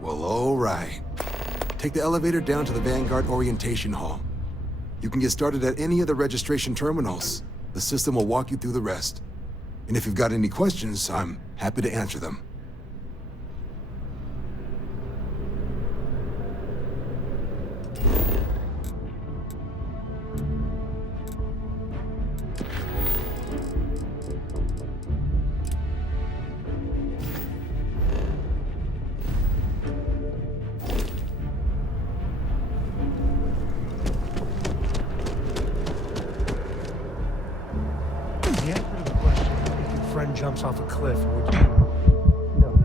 Well, all right. Take the elevator down to the Vanguard Orientation Hall. You can get started at any of the registration terminals. The system will walk you through the rest. And if you've got any questions, I'm happy to answer them. The answer to the question, if your friend jumps off a cliff, would you? No.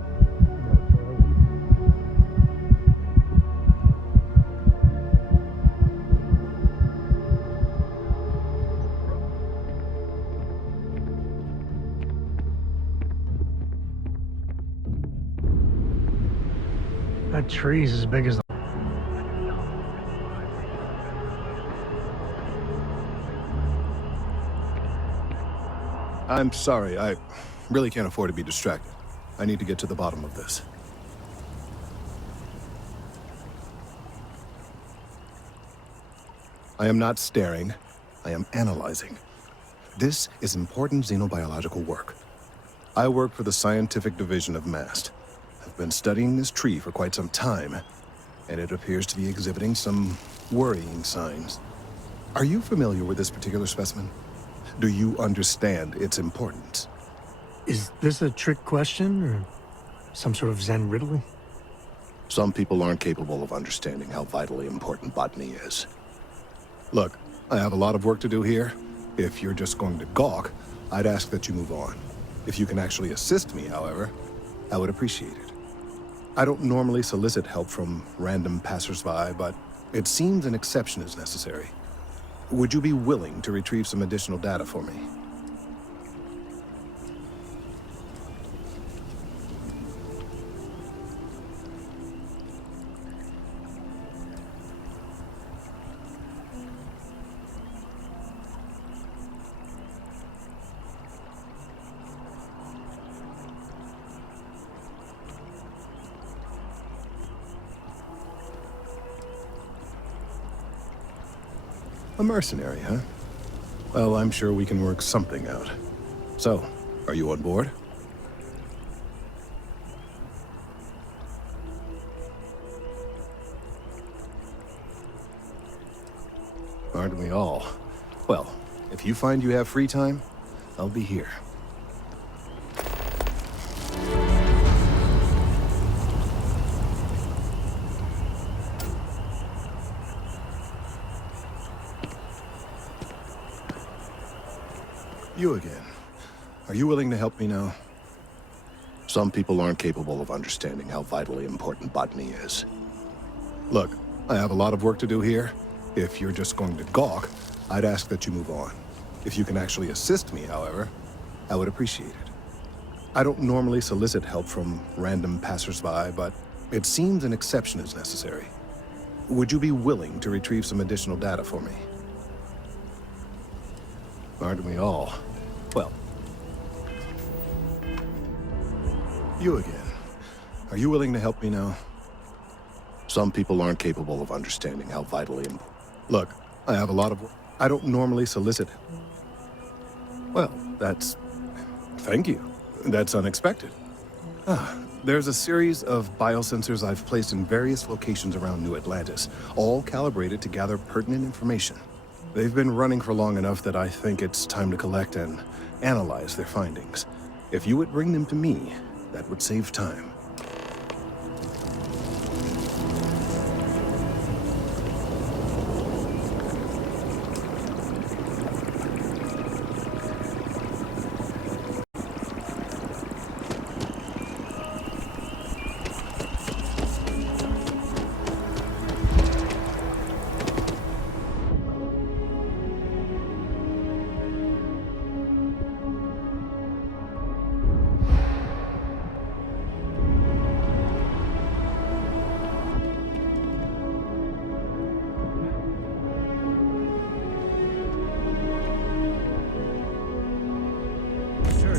That tree's as big as the... I'm sorry, I really can't afford to be distracted. I need to get to the bottom of this. I am not staring, I am analyzing. This is important xenobiological work. I work for the scientific division of MAST. I've been studying this tree for quite some time, and it appears to be exhibiting some worrying signs. Are you familiar with this particular specimen? Do you understand its importance? Is this a trick question, or some sort of Zen riddle? Some people aren't capable of understanding how vitally important botany is. Look, I have a lot of work to do here. If you're just going to gawk, I'd ask that you move on. If you can actually assist me, however, I would appreciate it. I don't normally solicit help from random passersby, but it seems an exception is necessary. Would you be willing to retrieve some additional data for me? A mercenary, huh? Well, I'm sure we can work something out. So, are you on board? Aren't we all? Well, if you find you have free time, I'll be here. You again. Are you willing to help me now? Some people aren't capable of understanding how vitally important botany is. Look, I have a lot of work to do here. If you're just going to gawk, I'd ask that you move on. If you can actually assist me, however, I would appreciate it. I don't normally solicit help from random passersby, but it seems an exception is necessary. Would you be willing to retrieve some additional data for me? Aren't we all? Well. You again. Are you willing to help me now? Some people aren't capable of understanding how vitally important. Look, I have a lot of... I don't normally solicit... Well, that's... Thank you. That's unexpected. There's a series of biosensors I've placed in various locations around New Atlantis, all calibrated to gather pertinent information. They've been running for long enough that I think it's time to collect and analyze their findings. If you would bring them to me, that would save time.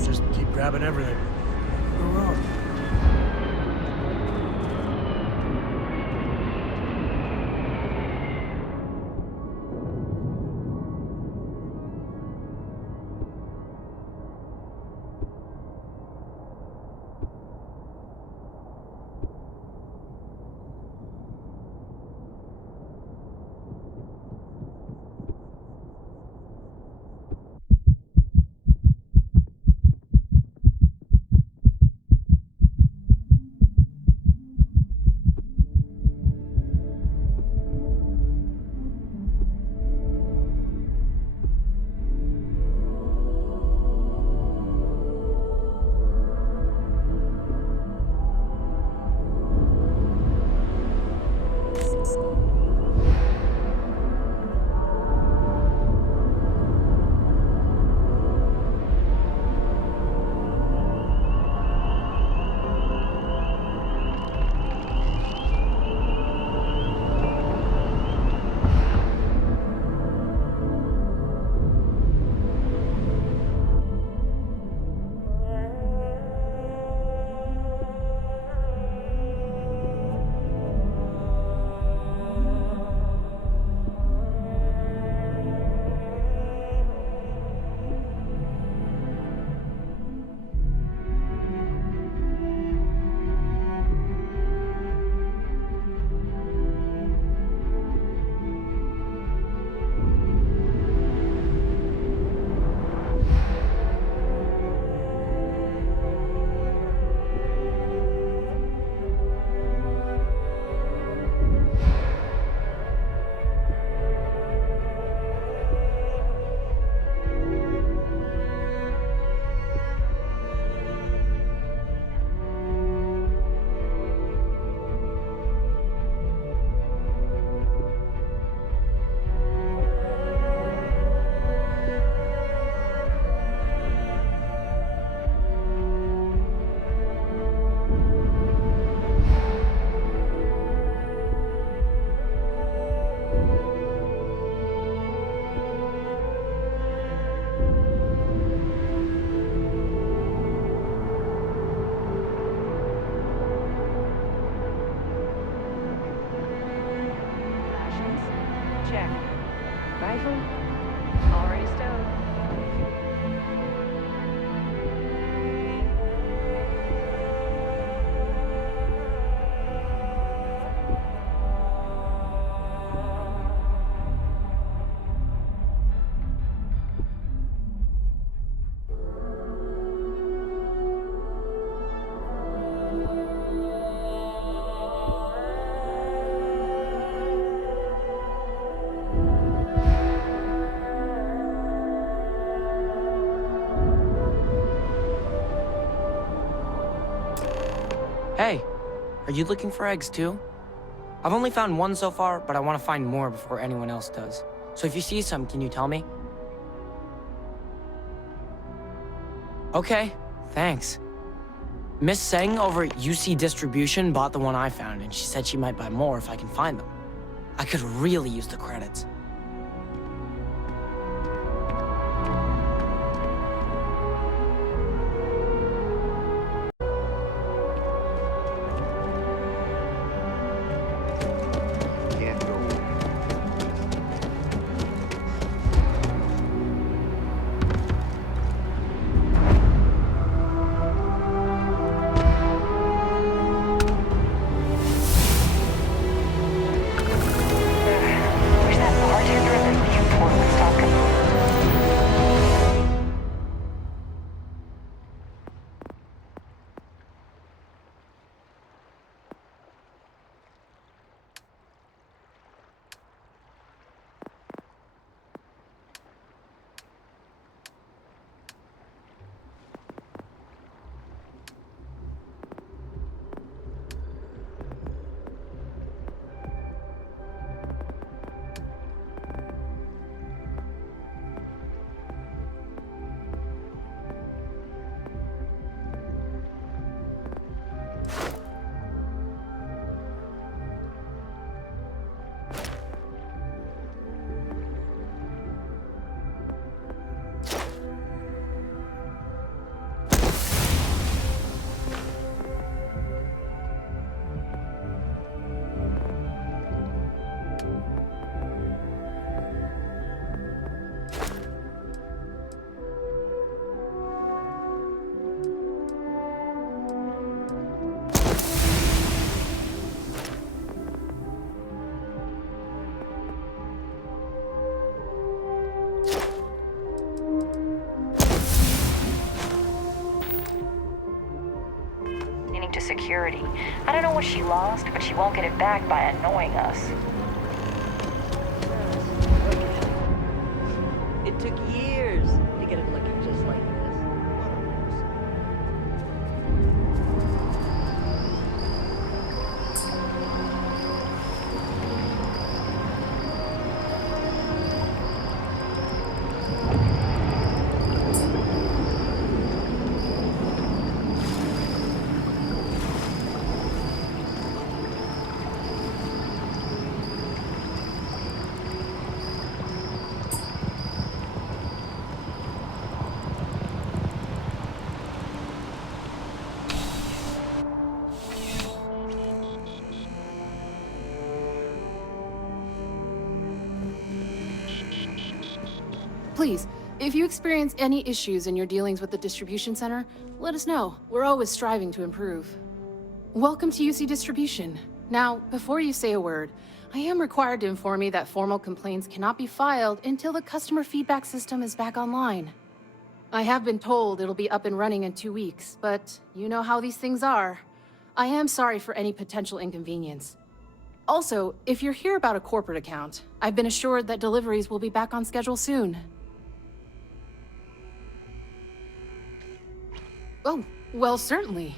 Just keep grabbing everything. We're wrong. Hey, are you looking for eggs too? I've only found one so far, but I want to find more before anyone else does. So if you see some, can you tell me? Okay, thanks. Miss Seng over at UC Distribution bought the one I found, and she said she might buy more if I can find them. I could really use the credits. Where's that bartender in the Newport was talking about? Meaning to security. I don't know what she lost, but she won't get it back by annoying us. It took years to get it looking just like this. Please, if you experience any issues in your dealings with the distribution center, let us know. We're always striving to improve. Welcome to UC Distribution. Now, before you say a word, I am required to inform you that formal complaints cannot be filed until the customer feedback system is back online. I have been told it'll be up and running in 2 weeks, but you know how these things are. I am sorry for any potential inconvenience. Also, if you're here about a corporate account, I've been assured that deliveries will be back on schedule soon. Oh, well, certainly.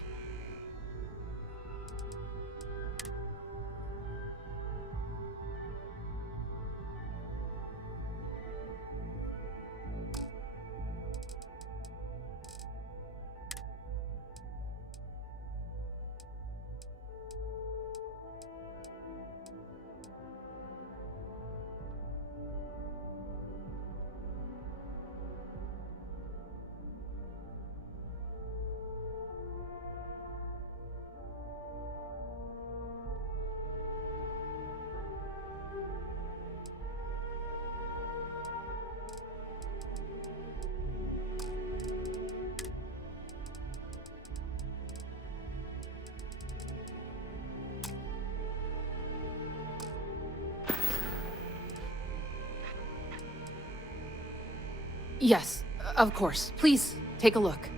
Yes, of course. Please, take a look.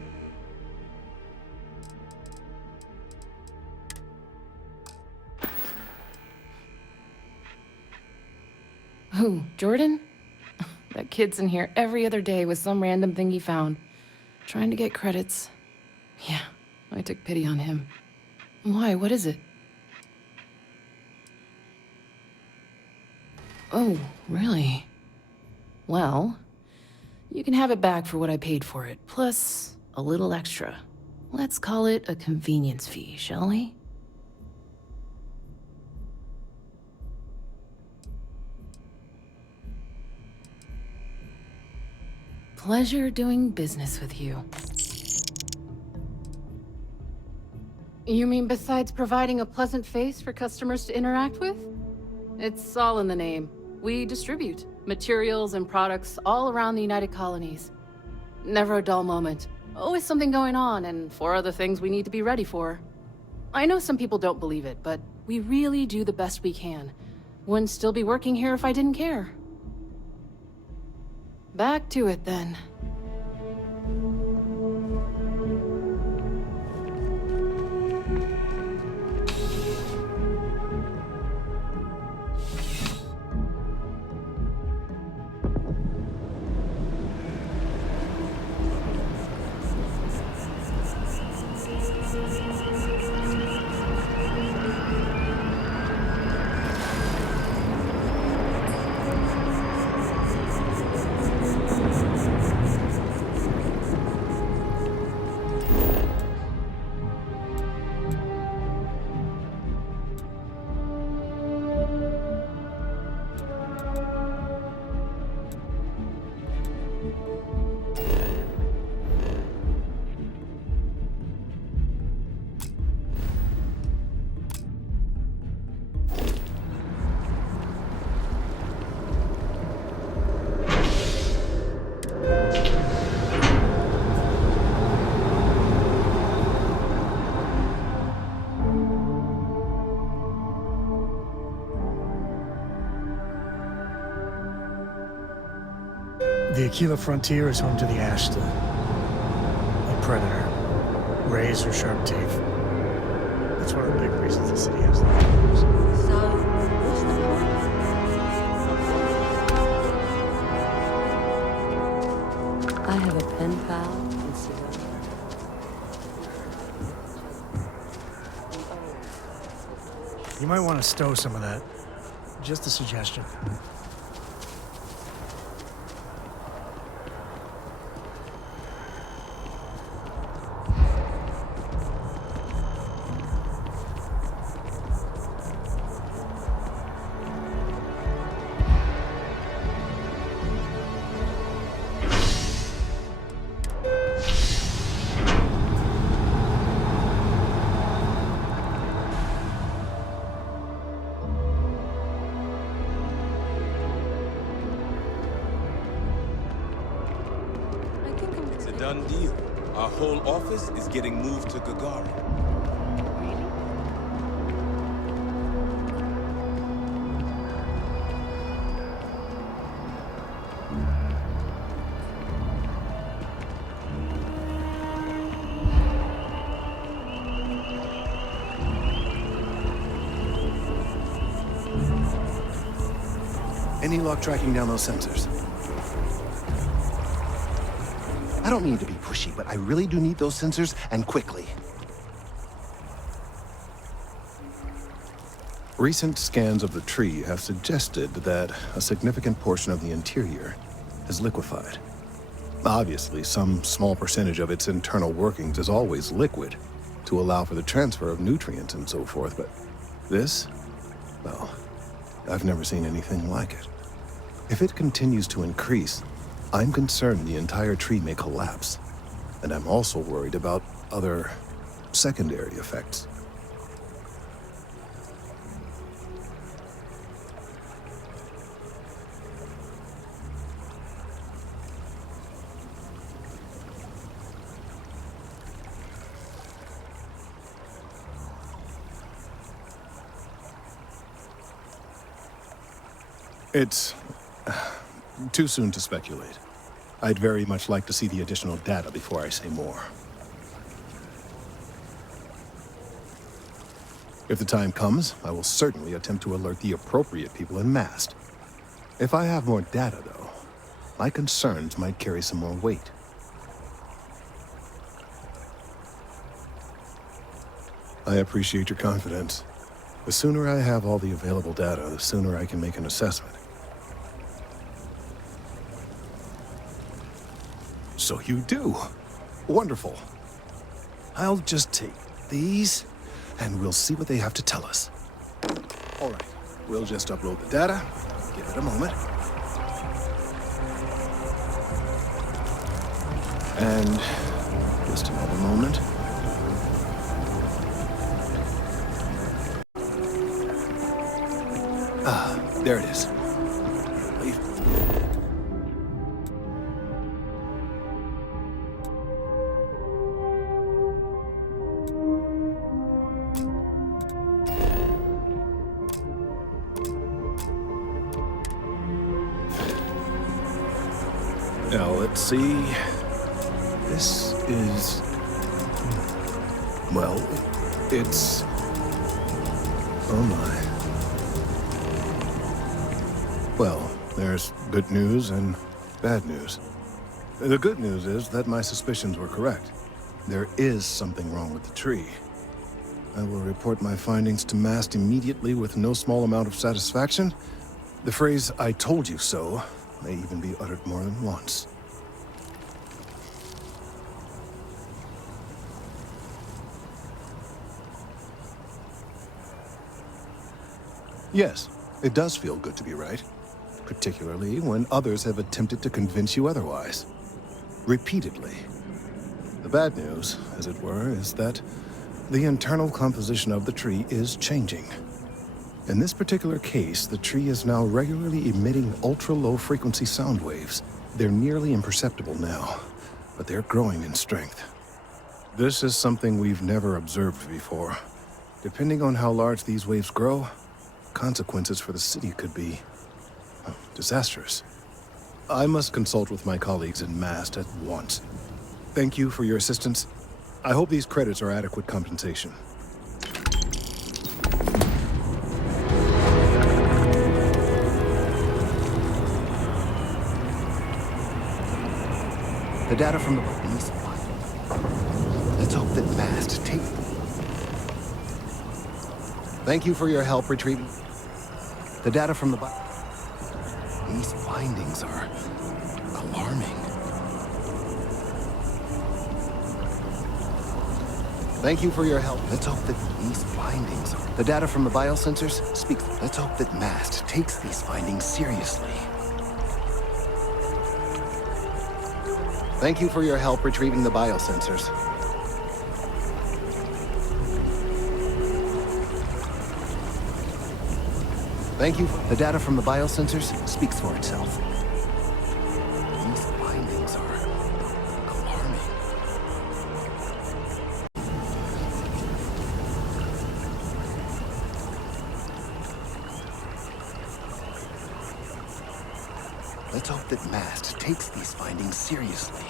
Who, Jordan? That kid's in here every other day with some random thing he found. Trying to get credits. Yeah, I took pity on him. Why? What is it? Oh, really? Well, you can have it back for what I paid for it, plus a little extra. Let's call it a convenience fee, shall we? Pleasure doing business with you. You mean besides providing a pleasant face for customers to interact with? It's all in the name. We distribute materials and products all around the United Colonies. Never a dull moment. Always something going on, and 4 other things we need to be ready for. I know some people don't believe it, but we really do the best we can. Wouldn't still be working here if I didn't care. Back to it, then. The Aquila frontier is home to the Ashta, a predator, razor sharp teeth. That's one of the big reasons the city has them. So, what's the point? I have a pen pal in Seattle. You might want to stow some of that. Just a suggestion. It's a done deal. Our whole office is getting moved to Gagarin. Any luck tracking down those sensors? I don't mean to be pushy, but I really do need those sensors, and quickly. Recent scans of the tree have suggested that a significant portion of the interior is liquefied. Obviously, some small percentage of its internal workings is always liquid to allow for the transfer of nutrients and so forth, but this? Well, I've never seen anything like it. If it continues to increase, I'm concerned the entire tree may collapse, and I'm also worried about other secondary effects. It's too soon to speculate. I'd very much like to see the additional data before I say more. If the time comes, I will certainly attempt to alert the appropriate people en masse. If I have more data, though, my concerns might carry some more weight. I appreciate your confidence. The sooner I have all the available data, the sooner I can make an assessment. So you do. Wonderful. I'll just take these, and we'll see what they have to tell us. All right, we'll just upload the data. Give it a moment. And just another moment. Ah, there it is. Leave. Now, let's see. This is... Well, it's... Oh my. Well, there's good news and bad news. The good news is that my suspicions were correct. There is something wrong with the tree. I will report my findings to MAST immediately with no small amount of satisfaction. The phrase, "I told you so," may even be uttered more than once. Yes, it does feel good to be right, particularly when others have attempted to convince you otherwise. Repeatedly. The bad news, as it were, is that the internal composition of the tree is changing. In this particular case, the tree is now regularly emitting ultra-low frequency sound waves. They're nearly imperceptible now, but they're growing in strength. This is something we've never observed before. Depending on how large these waves grow, consequences for the city could be disastrous. I must consult with my colleagues in MAST at once. Thank you for your assistance. I hope these credits are adequate compensation. The data from the police. Let's hope that MAST take... Thank you for your help retrieving... The data from the... These findings are alarming. Thank you for your help. Let's hope that these findings are... The data from the biosensors speak... Let's hope that MAST takes these findings seriously. Thank you for your help retrieving the biosensors. Thank you. The data from the biosensors speaks for itself. These findings are alarming. Let's hope that MAST takes these findings seriously.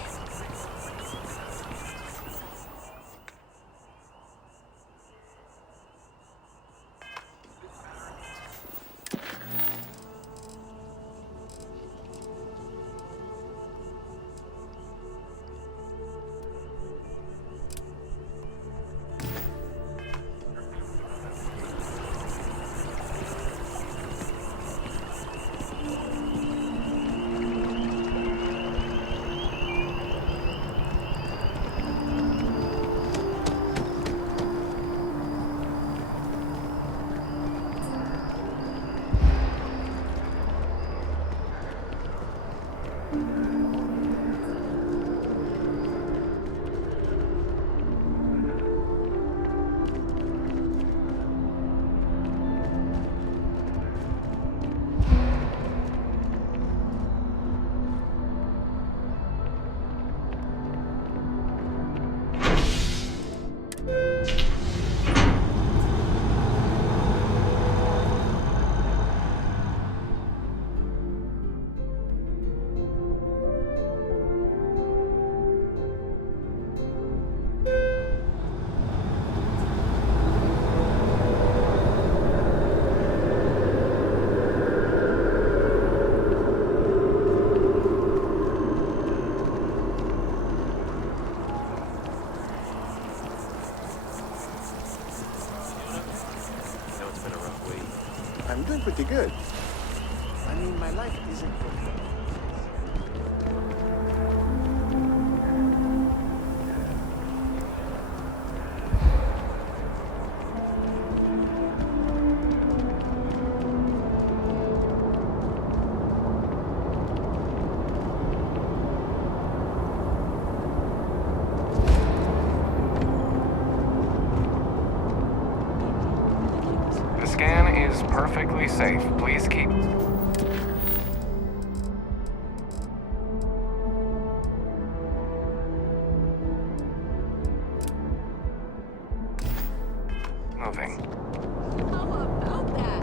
doing pretty good. I mean, my life isn't perfect. The scan is perfectly safe. Please keep... moving. How about that?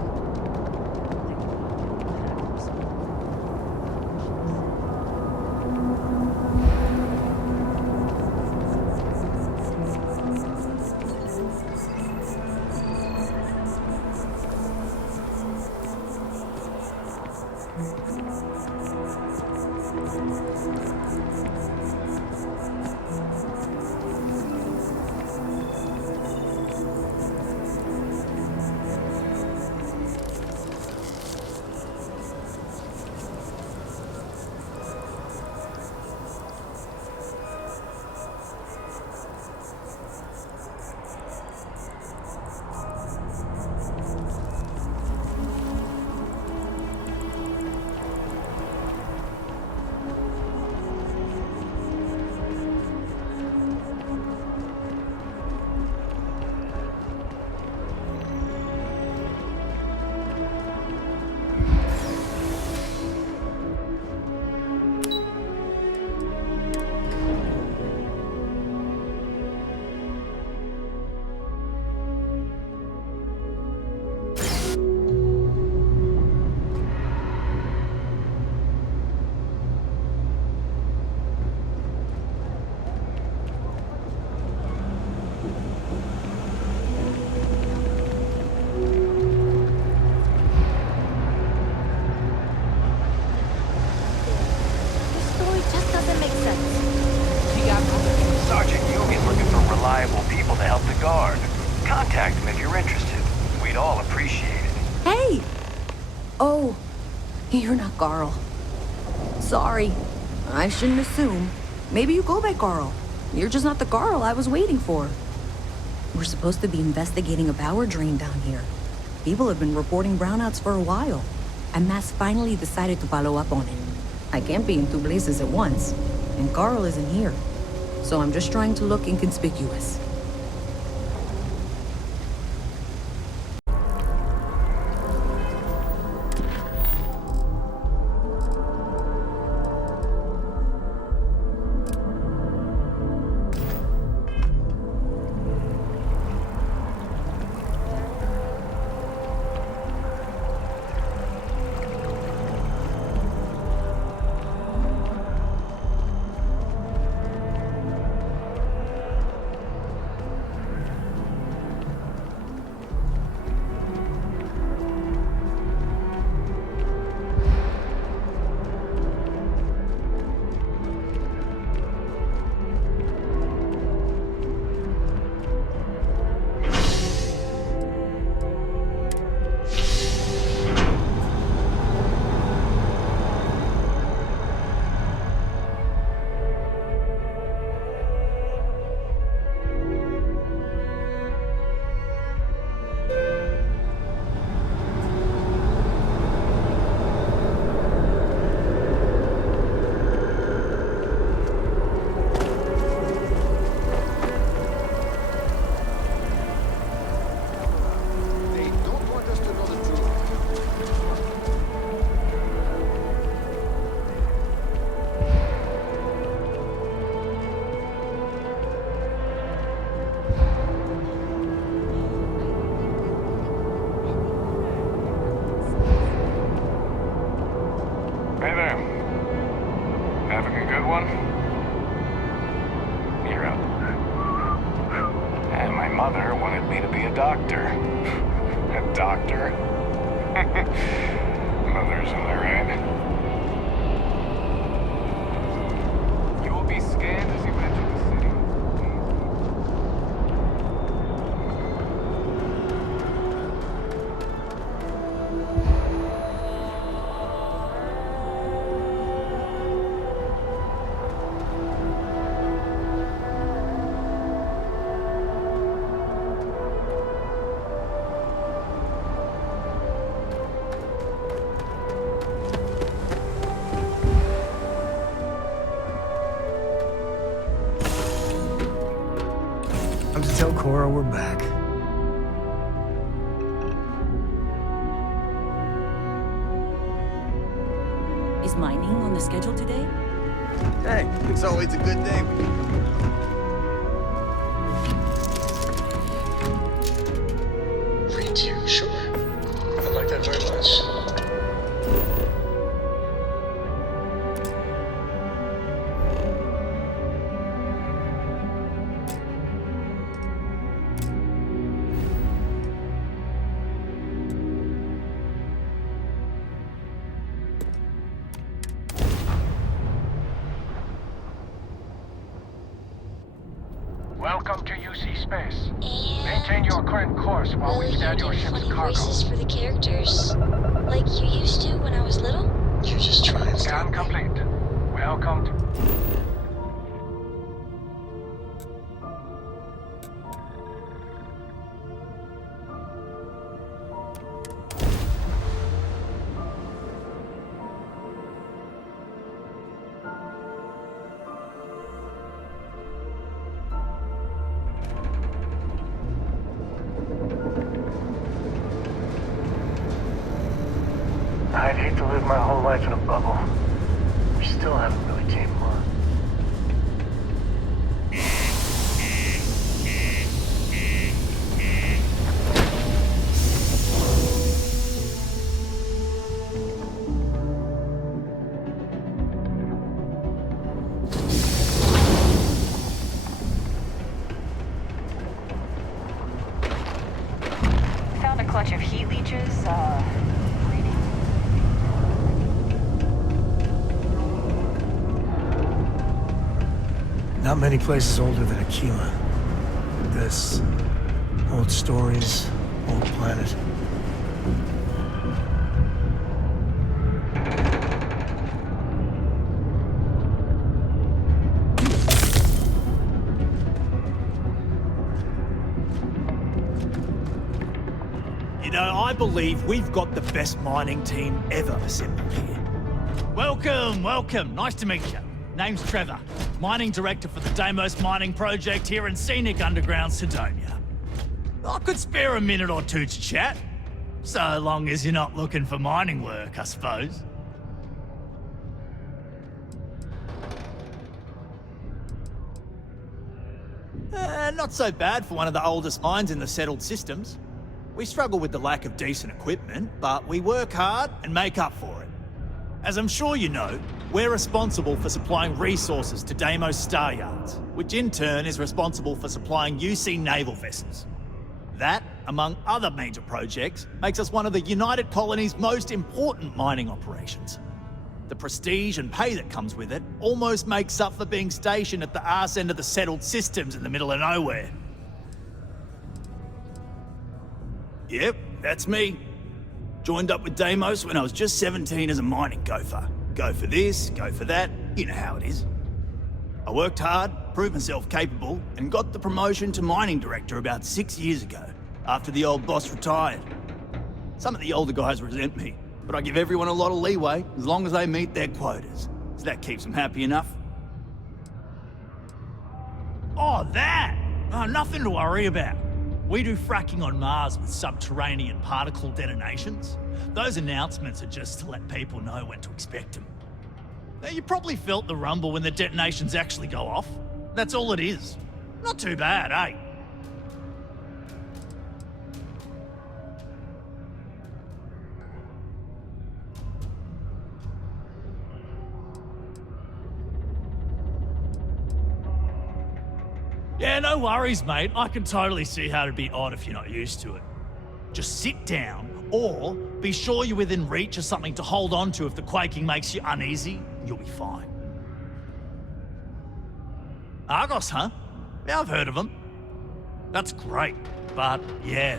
This story just doesn't make sense. Sergeant Yugi's looking for reliable people to help the guard. Contact him if you're interested. We'd all appreciate it. Hey! Oh, you're not Carl. Sorry. I shouldn't assume. Maybe you go by Carl. You're just not the Carl I was waiting for. We're supposed to be investigating a power drain down here. People have been reporting brownouts for a while, and Mass finally decided to follow up on it. I can't be in two places at once, and Carl isn't here. So I'm just trying to look inconspicuous. Hey there. Having a good one? You're up. And my mother wanted me to be a doctor. A doctor? Mothers, am I right? You will be scanned as you enter the city. Time to tell Cora we're back. Is mining on the schedule today? Hey, it's always a good day. Free to, sure. I like that very much. Welcome to UC Space. Maintain your current course while we scan your ship's cargo. Voices for the characters, like you used to when I was little? You just try and Scan complete. Welcome to... I'd hate to live my whole life in a bubble. We still haven't really came on. Found a clutch of heat leeches, Not many places older than Aquila. This. Old stories, old planet. You know, I believe we've got the best mining team ever assembled here. Welcome, welcome. Nice to meet you. Name's Trevor, mining director for the Deimos mining project here in scenic underground Sidonia. I could spare a minute or two to chat, so long as you're not looking for mining work, I suppose. Not so bad for one of the oldest mines in the settled systems. We struggle with the lack of decent equipment, but we work hard and make up for it. As I'm sure you know, we're responsible for supplying resources to Deimos Star Yards, which in turn is responsible for supplying UC naval vessels. That, among other major projects, makes us one of the United Colony's most important mining operations. The prestige and pay that comes with it almost makes up for being stationed at the arse end of the settled systems in the middle of nowhere. Yep, that's me. Joined up with Deimos when I was just 17 as a mining gopher. Go for this, go for that, you know how it is. I worked hard, proved myself capable, and got the promotion to mining director about 6 years ago, after the old boss retired. Some of the older guys resent me, but I give everyone a lot of leeway as long as they meet their quotas. So that keeps them happy enough. Oh, that! Oh, nothing to worry about. We do fracking on Mars with subterranean particle detonations. Those announcements are just to let people know when to expect them. Now, you probably felt the rumble when the detonations actually go off. That's all it is. Not too bad, eh? Yeah, no worries, mate. I can totally see how it'd be odd if you're not used to it. Just sit down, or be sure you're within reach of something to hold on to if the quaking makes you uneasy, and you'll be fine. Argos, huh? Yeah, I've heard of them. That's great, but yeah,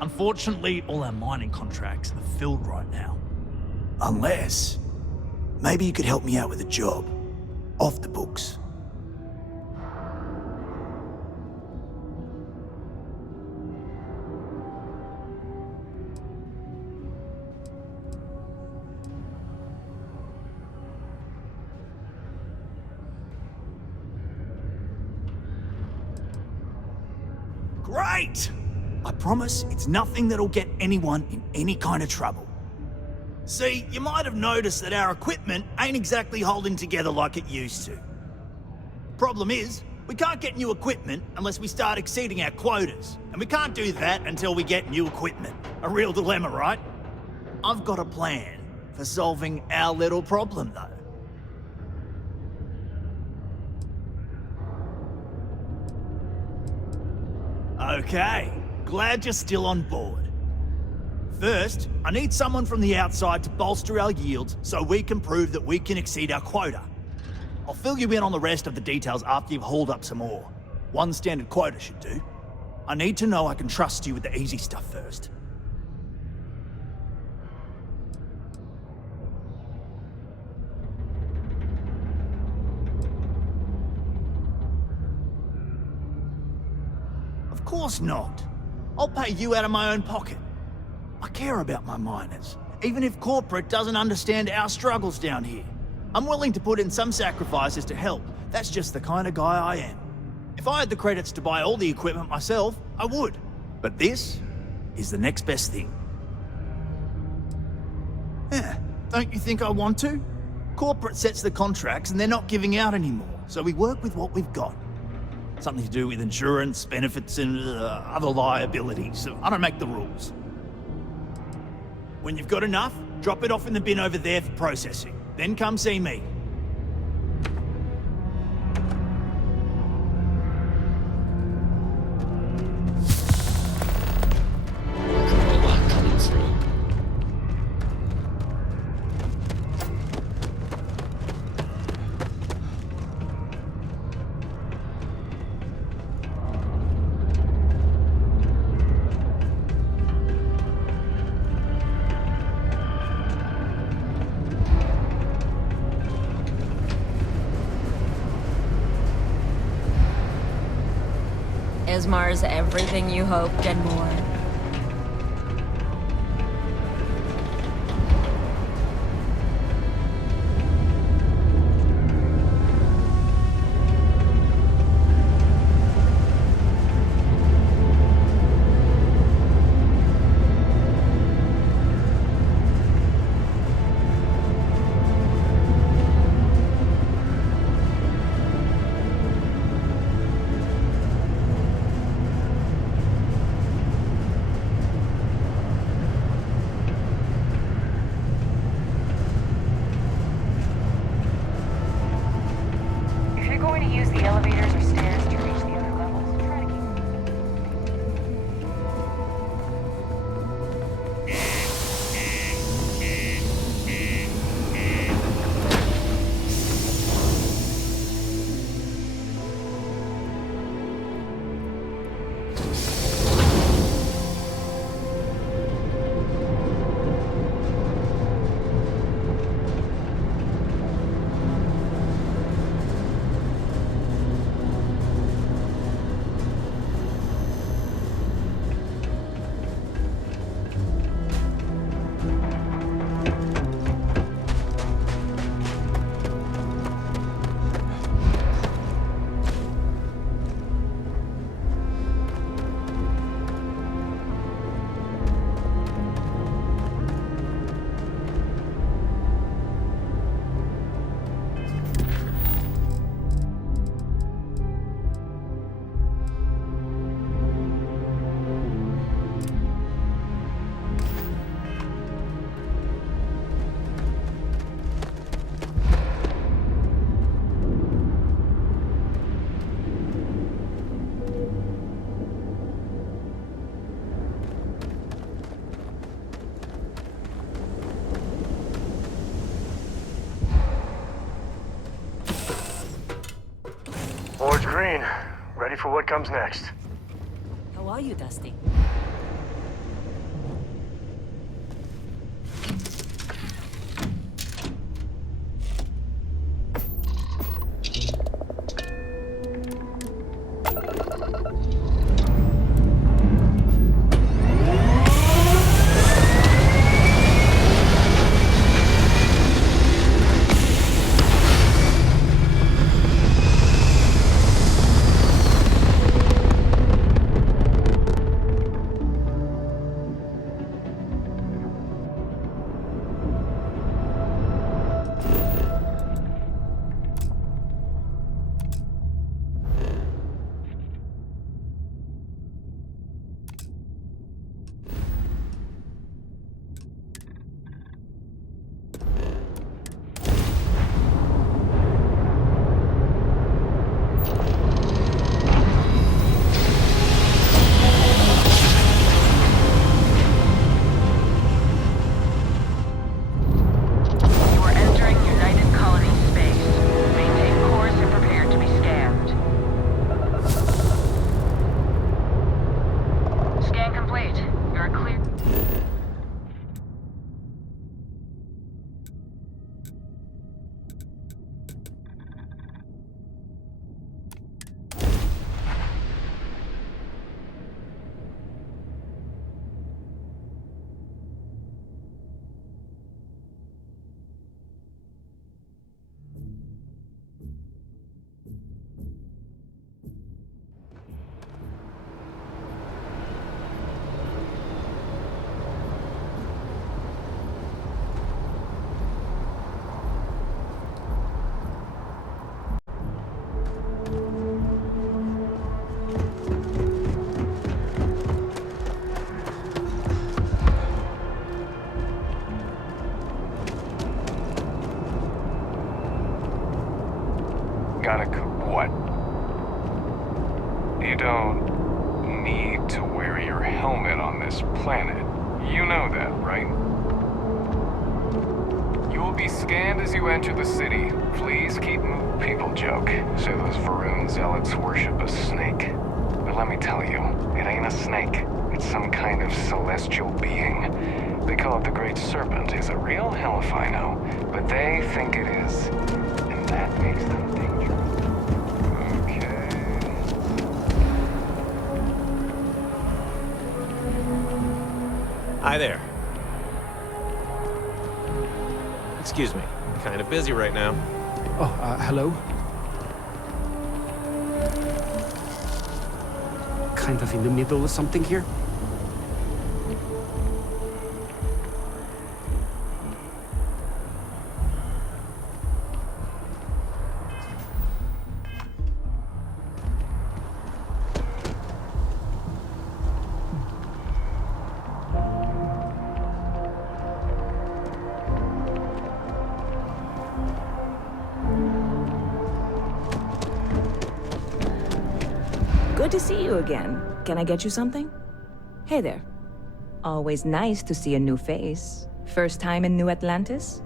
unfortunately, all our mining contracts are filled right now. Unless, maybe you could help me out with a job, off the books. Great! I promise it's nothing that'll get anyone in any kind of trouble. See, you might have noticed that our equipment ain't exactly holding together like it used to. Problem is, we can't get new equipment unless we start exceeding our quotas, and we can't do that until we get new equipment. A real dilemma, right? I've got a plan for solving our little problem, though. Okay, glad you're still on board. First, I need someone from the outside to bolster our yields so we can prove that we can exceed our quota. I'll fill you in on the rest of the details after you've hauled up some ore. One standard quota should do. I need to know I can trust you with the easy stuff first. Of course not. I'll pay you out of my own pocket. I care about my miners, even if corporate doesn't understand our struggles down here. I'm willing to put in some sacrifices to help. That's just the kind of guy I am. If I had the credits to buy all the equipment myself, I would. But this is the next best thing. Don't you think I want to? Corporate sets the contracts and they're not giving out anymore, so we work with what we've got. Something to do with insurance, benefits, and other liabilities. I don't make the rules. When you've got enough, drop it off in the bin over there for processing. Then come see me. Ismar's everything you hoped and more. Board's green. Ready for what comes next. How are you, Dusty? You don't need to wear your helmet on this planet. You know that, right? You will be scanned as you enter the city. Please keep moving. People joke. Say those Varun zealots worship a snake. But let me tell you, it ain't a snake. It's some kind of celestial being. They call it the Great Serpent. Is it real? Hell if I know. But they think it is. And that makes them dangerous. Okay. Hi there. Excuse me. Kind of busy right now. Oh, hello? Kind of in the middle of something here? Good to see you again. Can I get you something? Hey there. Always nice to see a new face. First time in New Atlantis?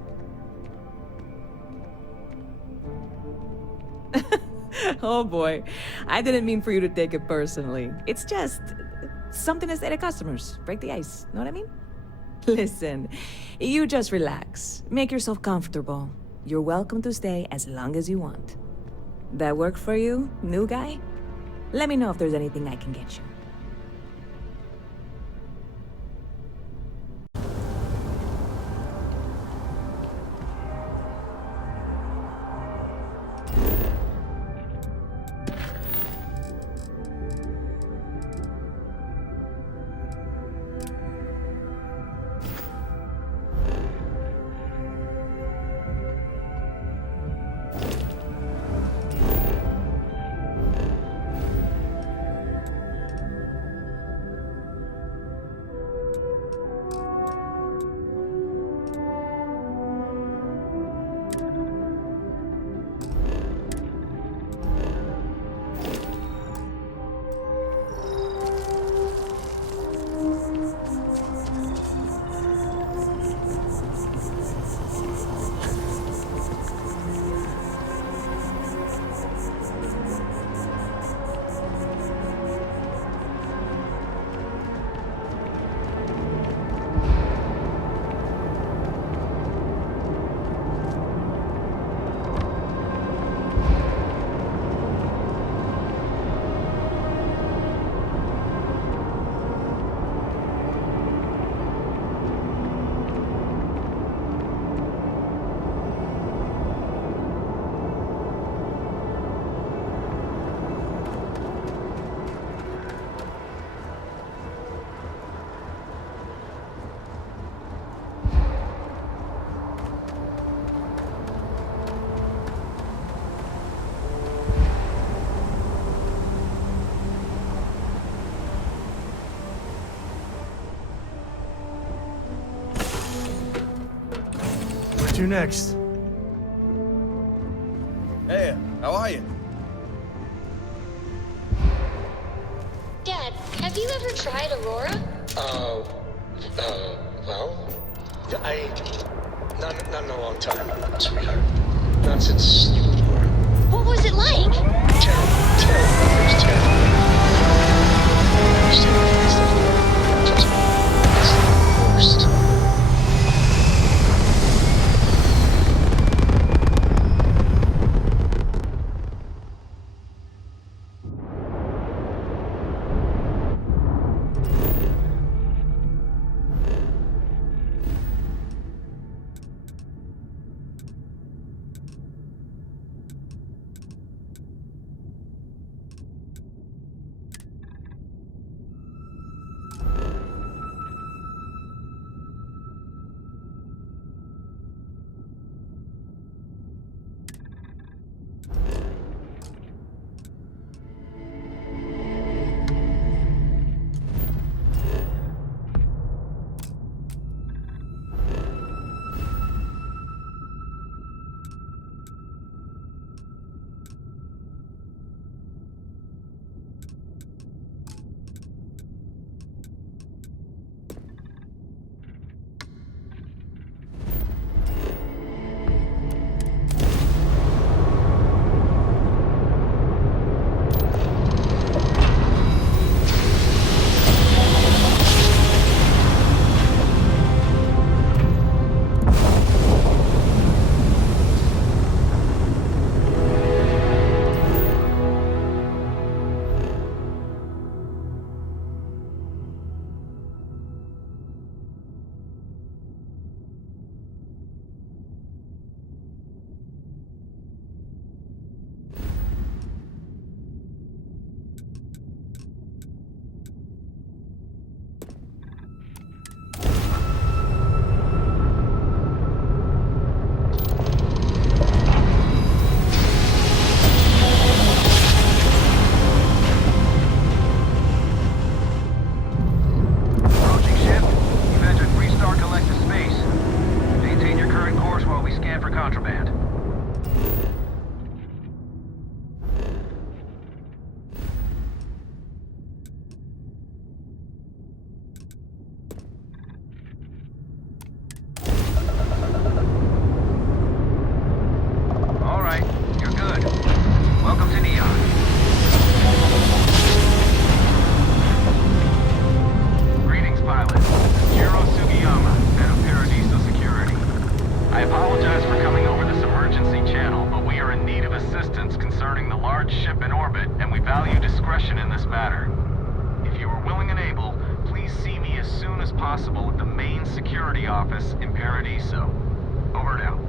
Oh boy. I didn't mean for you to take it personally. It's just something to say to customers. Break the ice. Know what I mean? Listen, you just relax. Make yourself comfortable. You're welcome to stay as long as you want. That work for you, new guy? Let me know if there's anything I can get you. Where to next? Hey, how are you? Dad, have you ever tried Aurora? Well, not in a long time, sweetheart. Not since you were born. What was it like? Terrible. It was terrible. You still have stuff. Trust me. It's the worst. it, and we value discretion in this matter. If you are willing and able, please see me as soon as possible at the main security office in Paradiso. Over and out.